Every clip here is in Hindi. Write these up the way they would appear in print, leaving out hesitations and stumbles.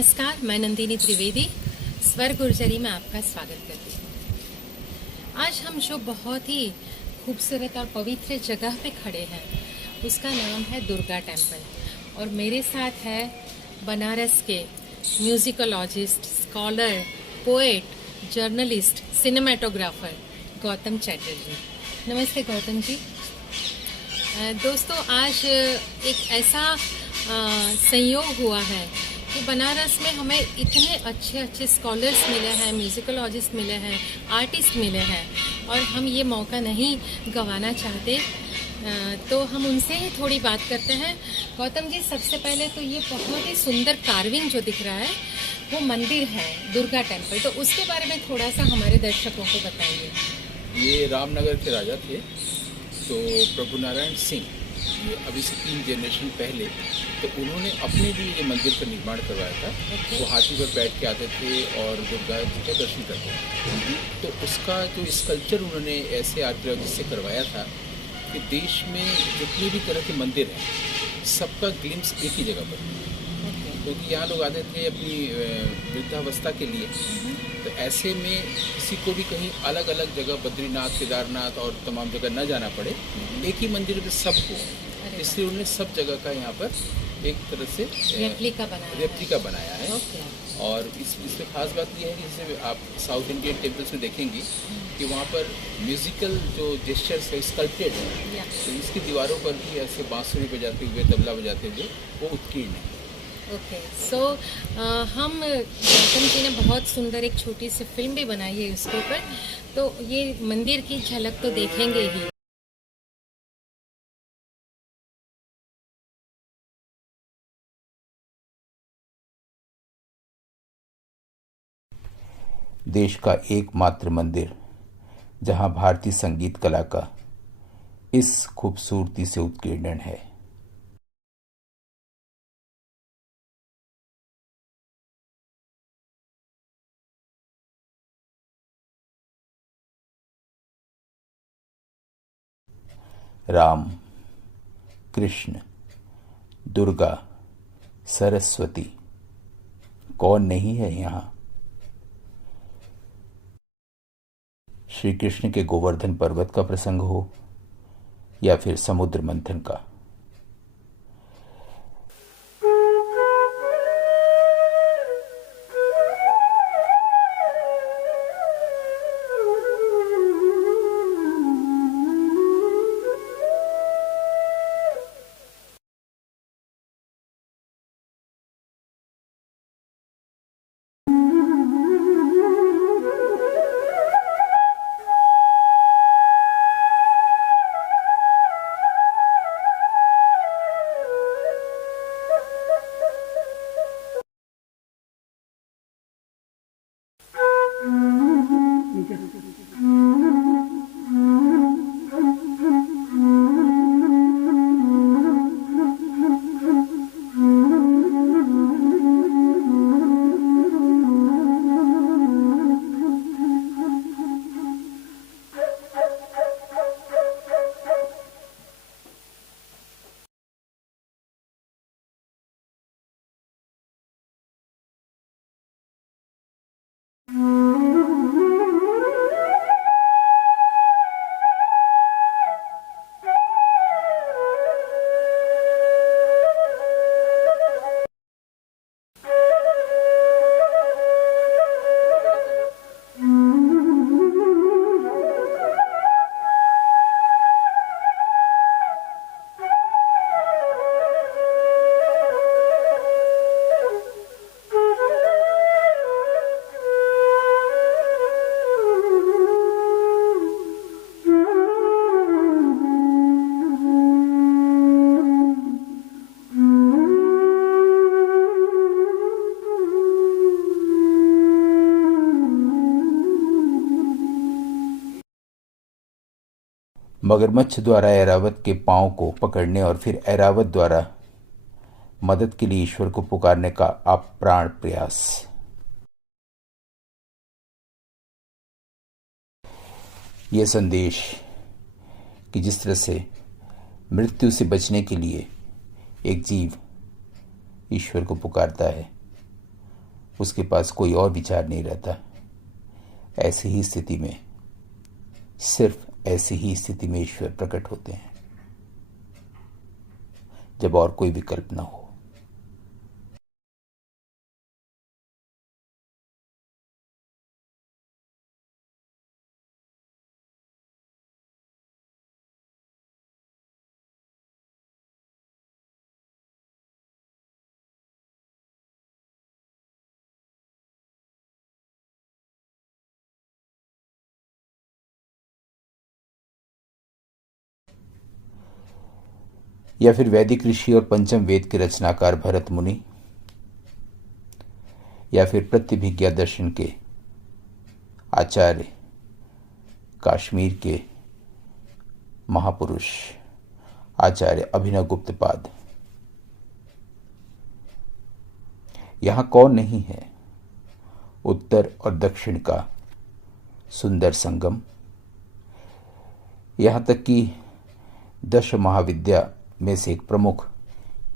नमस्कार, मैं नंदिनी त्रिवेदी स्वर गुर्जरी में आपका स्वागत करती हूँ। आज हम जो बहुत ही खूबसूरत और पवित्र जगह पे खड़े हैं उसका नाम है दुर्गा टेम्पल और मेरे साथ है बनारस के म्यूजिकोलॉजिस्ट, scholar, poet, journalist, cinematographer Gautam Chatterjee. नमस्ते गौतम जी। दोस्तों, आज एक ऐसा संयोग हुआ है कि बनारस में हमें इतने अच्छे अच्छे स्कॉलर्स मिले हैं, म्यूजिकोलॉजिस्ट मिले हैं, आर्टिस्ट मिले हैं और हम ये मौका नहीं गंवाना चाहते। तो हम उनसे ही थोड़ी बात करते हैं। गौतम जी, सबसे पहले तो ये बहुत ही सुंदर कार्विंग जो दिख रहा है वो मंदिर है दुर्गा टेम्पल, तो उसके बारे में थोड़ा सा हमारे दर्शकों को बताइए। ये रामनगर के राजा थे, तो प्रभु नारायण सिंह, ये अभी से 3 जनरेशन पहले, तो उन्होंने अपने लिए ये मंदिर का निर्माण करवाया था। वो हाथी पर बैठ के आते थे और दुर्गा जी का दर्शन करते थे। तो उसका जो स्कल्पचर उन्होंने ऐसे आर्कियोलॉजिस्ट से करवाया था कि देश में जितने भी तरह के मंदिर हैं सबका ग्लिम्स एक ही जगह पर, क्योंकि यहाँ लोग आते थे अपनी वृद्धावस्था के लिए। तो ऐसे में किसी को भी कहीं अलग अलग जगह बद्रीनाथ, केदारनाथ और तमाम जगह न जाना पड़े, एक ही मंदिर में सबको, इसलिए उन्होंने सब जगह का यहाँ पर एक तरह से रेप्लिका बनाया है। और इसमें खास बात यह है कि जैसे आप साउथ इंडियन टेम्पल्स में देखेंगे कि वहाँ पर म्यूजिकल जो जेस्चर्स है स्कल्प्टेड है, तो इसकी दीवारों पर भी ऐसे बांसुरी बजाते हुए, तबला बजाते हुए वो उत्कीर्ण है। ओके, सो हम गौतम जी ने बहुत सुंदर एक छोटी सी फिल्म भी बनाई है उसके ऊपर, तो ये मंदिर की झलक तो देखेंगे ही। देश का एकमात्र मंदिर जहां भारतीय संगीत कला का इस खूबसूरती से उत्कीर्णन है। राम, कृष्ण, दुर्गा, सरस्वती, कौन नहीं है यहाँ। श्री कृष्ण के गोवर्धन पर्वत का प्रसंग हो या फिर समुद्र मंथन का। मगरमच्छ द्वारा ऐरावत के पांव को पकड़ने और फिर ऐरावत द्वारा मदद के लिए ईश्वर को पुकारने का अप्राण प्रयास। यह संदेश कि जिस तरह से मृत्यु से बचने के लिए एक जीव ईश्वर को पुकारता है, उसके पास कोई और विचार नहीं रहता। ऐसी ही स्थिति में, सिर्फ ऐसी ही स्थिति में ईश्वर प्रकट होते हैं, जब और कोई विकल्प न हो। या फिर वैदिक ऋषि और पंचम वेद के रचनाकार भरत मुनि, या फिर प्रतिभिज्ञा दर्शन के आचार्य, कश्मीर के महापुरुष आचार्य अभिनव गुप्तपाद। यहां कौन नहीं है उत्तर और दक्षिण का सुंदर संगम। यहां तक कि दश महाविद्या में से एक प्रमुख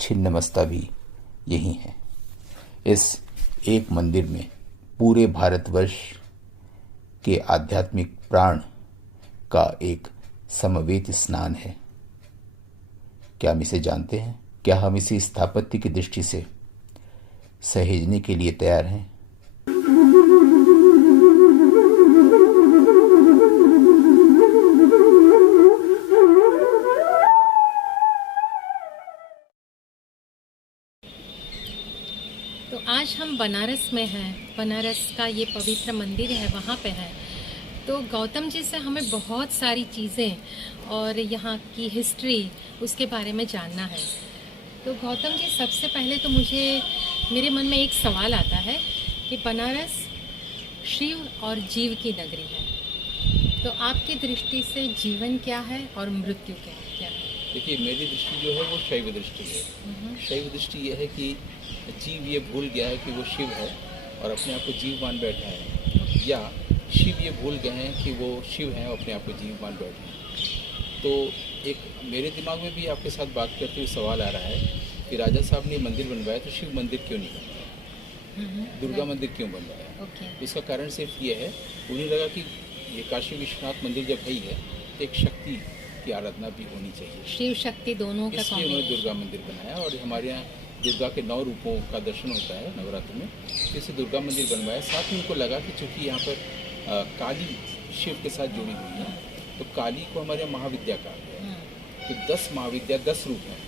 छिन्नमस्ता भी यही है। इस एक मंदिर में पूरे भारतवर्ष के आध्यात्मिक प्राण का एक समवेत स्नान है। क्या हम इसे जानते हैं? क्या हम इसी स्थापत्य की दृष्टि से सहेजने के लिए तैयार हैं? तो आज हम बनारस में हैं। बनारस का ये पवित्र मंदिर है, वहाँ पे है। तो गौतम जी से हमें बहुत सारी चीज़ें और यहाँ की हिस्ट्री उसके बारे में जानना है। तो गौतम जी, सबसे पहले तो मेरे मन में एक सवाल आता है कि बनारस शिव और जीव की नगरी है, तो आपकी दृष्टि से जीवन क्या है और मृत्यु क्या है? देखिए, मेरी दृष्टि जो है वो शैव दृष्टि है। शैव दृष्टि ये है कि जीव ये भूल गया है कि वो शिव है और अपने आप को जीव मान बैठा है, या शिव ये भूल गए हैं कि वो शिव हैं और अपने आप को जीव मान बैठे हैं। तो एक मेरे दिमाग में भी आपके साथ बात करते हुए सवाल आ रहा है कि राजा साहब ने मंदिर बनवाया तो शिव मंदिर क्यों नहीं बनवाया, दुर्गा मंदिर क्यों बनवाया? इसका कारण सिर्फ ये है, उन्हें लगा कि ये काशी विश्वनाथ मंदिर जब है ही है तो एक शक्ति की आराधना भी होनी चाहिए, शिव शक्ति दोनों का, इसलिए उन्होंने दुर्गा मंदिर बनाया। और हमारे यहाँ दुर्गा के 9 रूपों का दर्शन होता है नवरात्र में, इससे दुर्गा मंदिर बनवाया। साथ में उनको लगा कि चूँकि यहाँ पर काली शिव के साथ जुड़ी हुई है, तो काली को हमारे यहाँ महाविद्या कहा गया है। तो 10 महाविद्या 10 रूप हैं,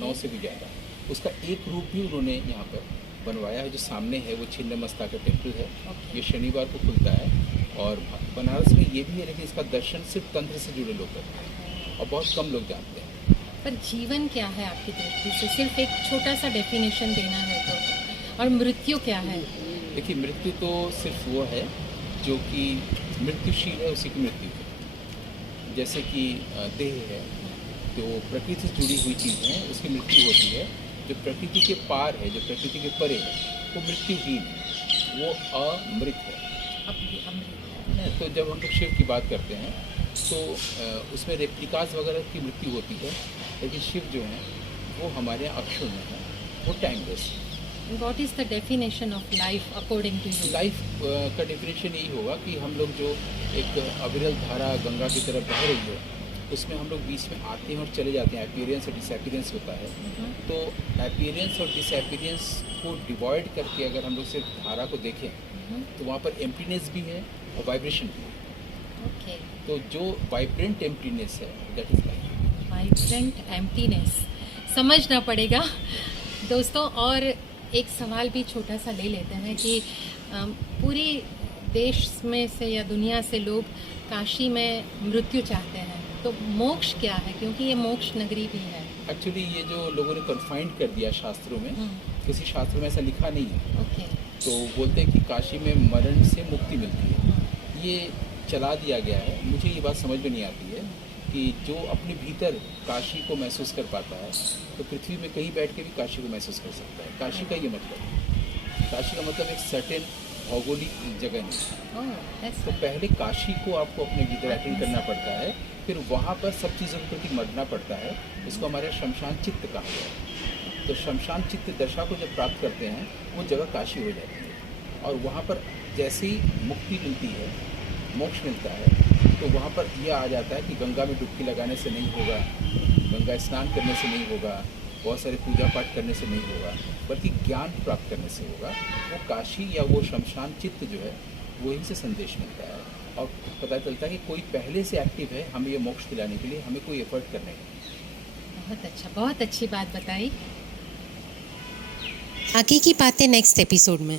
9 से भी ज़्यादा। उसका एक रूप भी उन्होंने यहाँ पर बनवाया है, जो सामने है वो छिन्नमस्ता का टेम्पल है। ये शनिवार को खुलता है और बनारस में ये भी है, लेकिन इसका दर्शन सिर्फ तंत्र से जुड़े लोग करते हैं और बहुत कम लोग जानते हैं। पर जीवन क्या है आपकी दृष्टि से? सिर्फ एक छोटा सा डेफिनेशन देना है तो। और मृत्यु क्या है? देखिए, मृत्यु तो सिर्फ वो है जो कि मृत्युशील है, उसी की मृत्यु है। जैसे कि देह है, तो प्रकृति से जुड़ी हुई चीज़ है, उसकी मृत्यु होती है। जो प्रकृति के पार है, जो प्रकृति के परे है, वो मृत्युहीन है, वो अमृत है। तो जब हम लोग शिव की बात करते हैं तो उसमें रेप्लिकास वगैरह की मृत्यु होती है, लेकिन शिव जो हैं वो हमारे यहाँ अक्षुण्ण है, वो timeless. What is the definition of life according to you? Life का डेफिनेशन यही होगा कि हम लोग जो एक अविरल धारा गंगा की तरफ बह रही है, उसमें हम लोग बीच में आते हैं और चले जाते हैं, अपीयरेंस और डिसअपीयरेंस होता है। तो अपीयरेंस और डिसअपीयरेंस को डिवॉइड करके अगर हम लोग सिर्फ धारा को देखें तो वहाँ पर एम्प्टीनेस भी है और वाइब्रेशन भी है। तो जो वाइब्रेंट एम्प्टीनेस है, that is life. Vibrant emptiness समझना पड़ेगा दोस्तों। और एक सवाल भी छोटा सा ले लेते हैं कि पूरी देश में से या दुनिया से लोग काशी में मृत्यु चाहते हैं, तो मोक्ष क्या है? क्योंकि ये मोक्ष नगरी भी है। एक्चुअली ये जो लोगों ने कन्फाइंड कर दिया शास्त्रों में, किसी शास्त्र में ऐसा लिखा नहीं है। तो बोलते हैं कि काशी में मरण से मुक्ति मिलती है, ये चला दिया गया है। मुझे ये बात समझ में नहीं आती है कि जो अपने भीतर काशी को महसूस कर पाता है, तो पृथ्वी में कहीं बैठ के भी काशी को महसूस कर सकता है। काशी का ये मतलब है, काशी का मतलब एक सर्टेन भौगोलिक जगह नहीं। तो पहले काशी को आपको अपने भीतर अटेंड करना पड़ता है, फिर वहाँ पर सब चीज़ों के प्रति मरना पड़ता है। इसको हमारे शमशान चित्त कहा गया है। तो शमशान चित्त दशा को जब प्राप्त करते हैं, वो जगह काशी हो जाती है। और वहाँ पर जैसे ही मुक्ति मिलती है, मोक्ष मिलता है, तो वहाँ पर यह आ जाता है कि गंगा में डुबकी लगाने से नहीं होगा, गंगा स्नान करने से नहीं होगा, बहुत सारे पूजा पाठ करने से नहीं होगा, बल्कि ज्ञान प्राप्त करने से होगा। वो काशी या वो शमशान चित्त जो है वहीं से संदेश मिलता है और पता चलता है कि कोई पहले से एक्टिव है हमें ये मोक्ष दिलाने के लिए, हमें कोई एफर्ट करने की। बहुत अच्छा, बहुत अच्छी बात बताई। आगे की बातें नेक्स्ट एपिसोड में।